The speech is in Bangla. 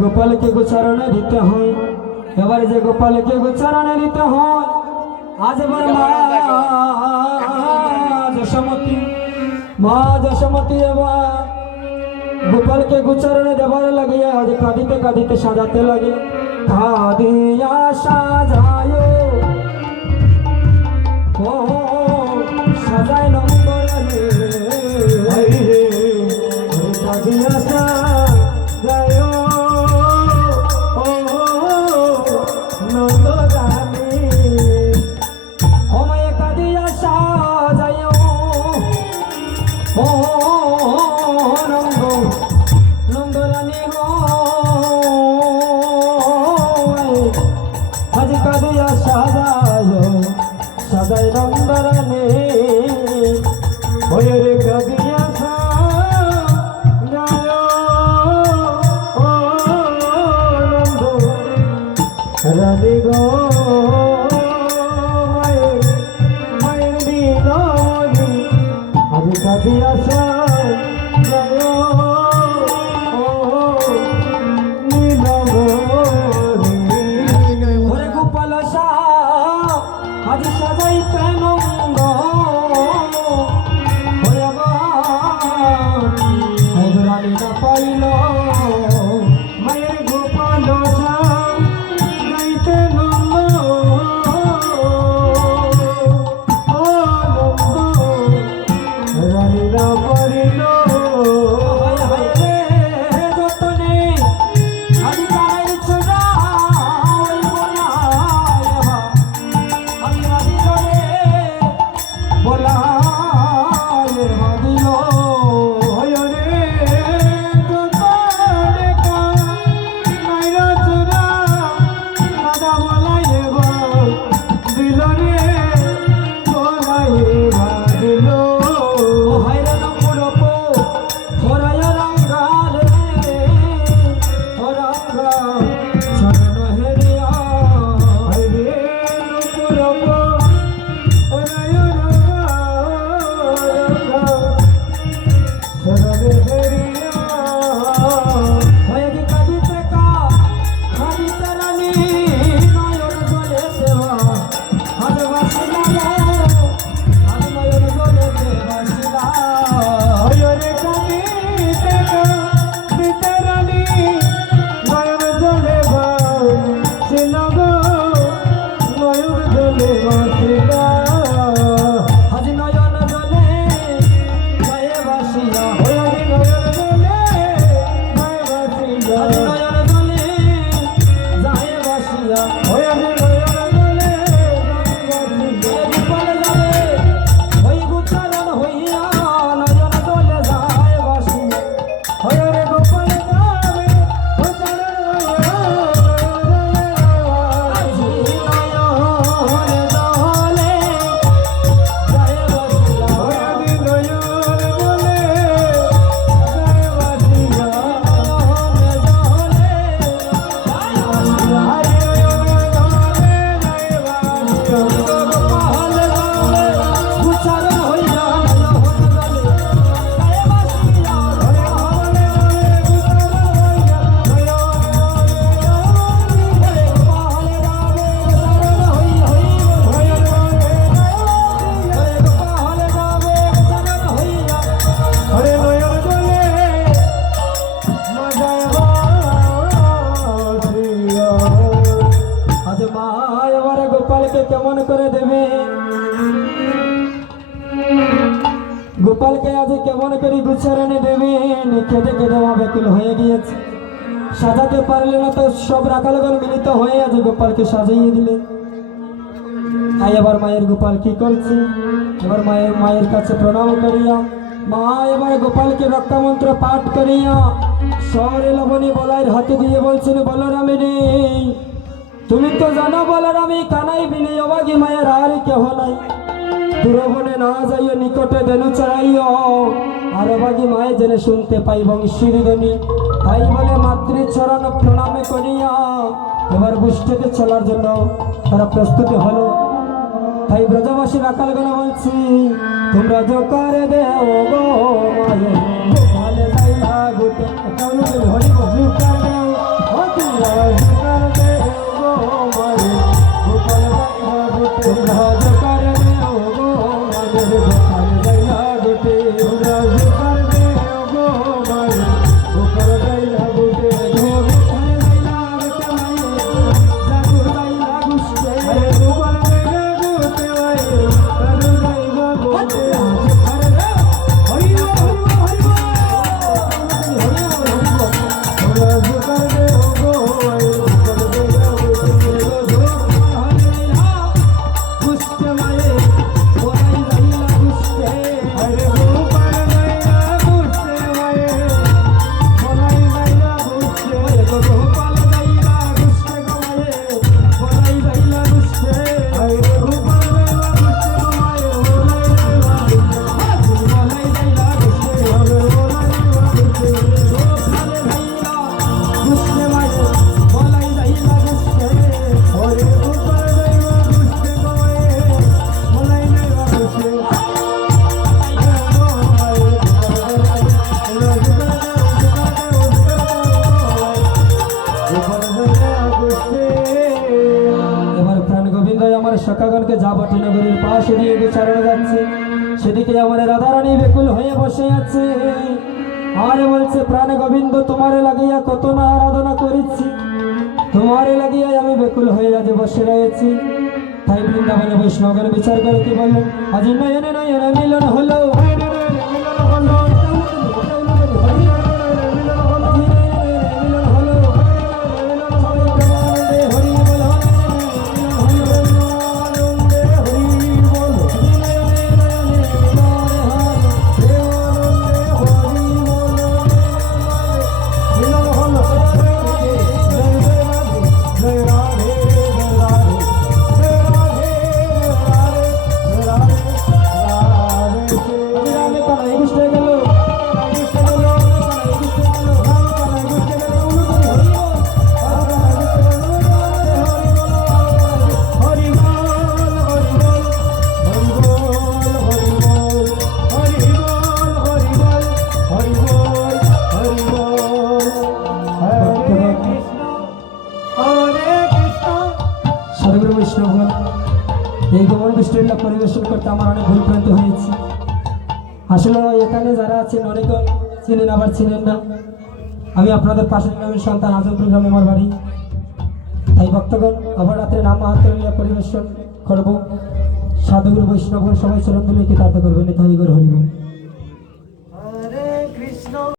গোপালকে গোচারণে দিতে হয়। এবারে যে গোপালকে গোচারণে দিতে হয়, আজ এবার মা যশোমতী এবার গোপালকে গোচারণে দেবার লাগিয়ে আজ কাঁদিতে কাঁদিতে সাজাতে লাগে। কাঁদিয়া সাজায় ও সাজায় নম্বরে কাঁদিয়া সাজায় ও নন্দরানী আমায় কাঁদিয়া সাজায় ও নন্দরানী গো আজ কাঁদিয়া সাজায় সাজায় নন্দরানী ওরে কাঁদিয়া সাজায় ও নন্দরানী গো মায়ের নীলমণি আজ কাঁদিয়া সাজায় আজ সাজাইতে নন্দ রানী না পাইল মায়ের গোপাল সাজাইতে নন্দ রানী না পারিল যতনে আজ কানের ছোড়া কেমন করে দেবে গোপালকে আজ কেমন করে গুছারণে দেবেন কেঁদে কেঁদে ব্যাকুল হয়ে গিয়েছে। সাজাতে পারলে না তো সব রাখালগণ মিলিত হয়ে আজ গোপালকে সাজিয়ে দিলে। তাই এবার মায়ের গোপাল কি করছে, এবার মায়ের কাছে প্রণাম করিয়া মা এবার গোপালকে রক্ষামন্ত্র পাঠ করিয়া শহরে লবণী বলাইয়ের হাতে দিয়ে বলছেন, বলরামিনী তুমি তো জানো বলরামি কানাই বিনে অবাগী মায়ের আর কেহ নাই। দূরবনে না যাইও নিকটে দেনু চড়াইও আর অবাগী মায়ে জেনে শুনতে পাই বংশীর ধ্বনি। তাই বলে মাতৃচরণ প্রণামে করিয়া এবার বৃষ্টিতে চলার জন্য তারা প্রস্তুতি হলো। তাই ব্রজবাসী রাখালগণ বলছি, তোমরা জো করে দেও গো মায়ে গোটে কাউলু দেবে হরি বজু কারে ও তোমরা জুকার দে গো মারে গোপাল গাইলা গোটে তোমরা জুকার দে গো মারে গোপাল গাইলা গোটে তোমরা জুকার দে গো মারে গোপাল গাইলা গোটে গোপাল গাইলা গোটে মায়ে জাগু গাইলা গুষ্টে গোপাল গাইলা গোটে মায়ে জাগু গাইলা গোটে হরি সকাগণকে যাবটি নগরীর পাশে দিয়ে বিচারণে যাচ্ছে সেদিকে আমার রাধারানী বেকুল হয়ে বসে আছে আরে বলছে প্রাণ গোবিন্দ তোমারে লাগিয়া কত না আরাধনা করেছি তোমারে লাগিয়া আমি বেকুল হয়ে আজ বসে রয়েছি তাই বৃন্দাবনে বৈষ্ণবগণ বিচার করে কি বললেন আজ নয়নে নয়নে মিলন হলো এই গমন বৃষ্টিটা পরিবেশন করতে আমার অনেক ভুলভ্রান্ত হয়েছে আসলে এখানে যারা আছেন অনেকে চিনেন আবার চিনেন না আমি আপনাদের পাশের গ্রামের সন্তান আজমপুর গ্রামে আমার বাড়ি তাই ভক্তগণ আবার রাত্রে নাম মাহাত্মলীলা পরিবেশন করবো সাধুগুরু বৈষ্ণব সবাই চরণ দিলে কি তাতে করবেন তাই হরিব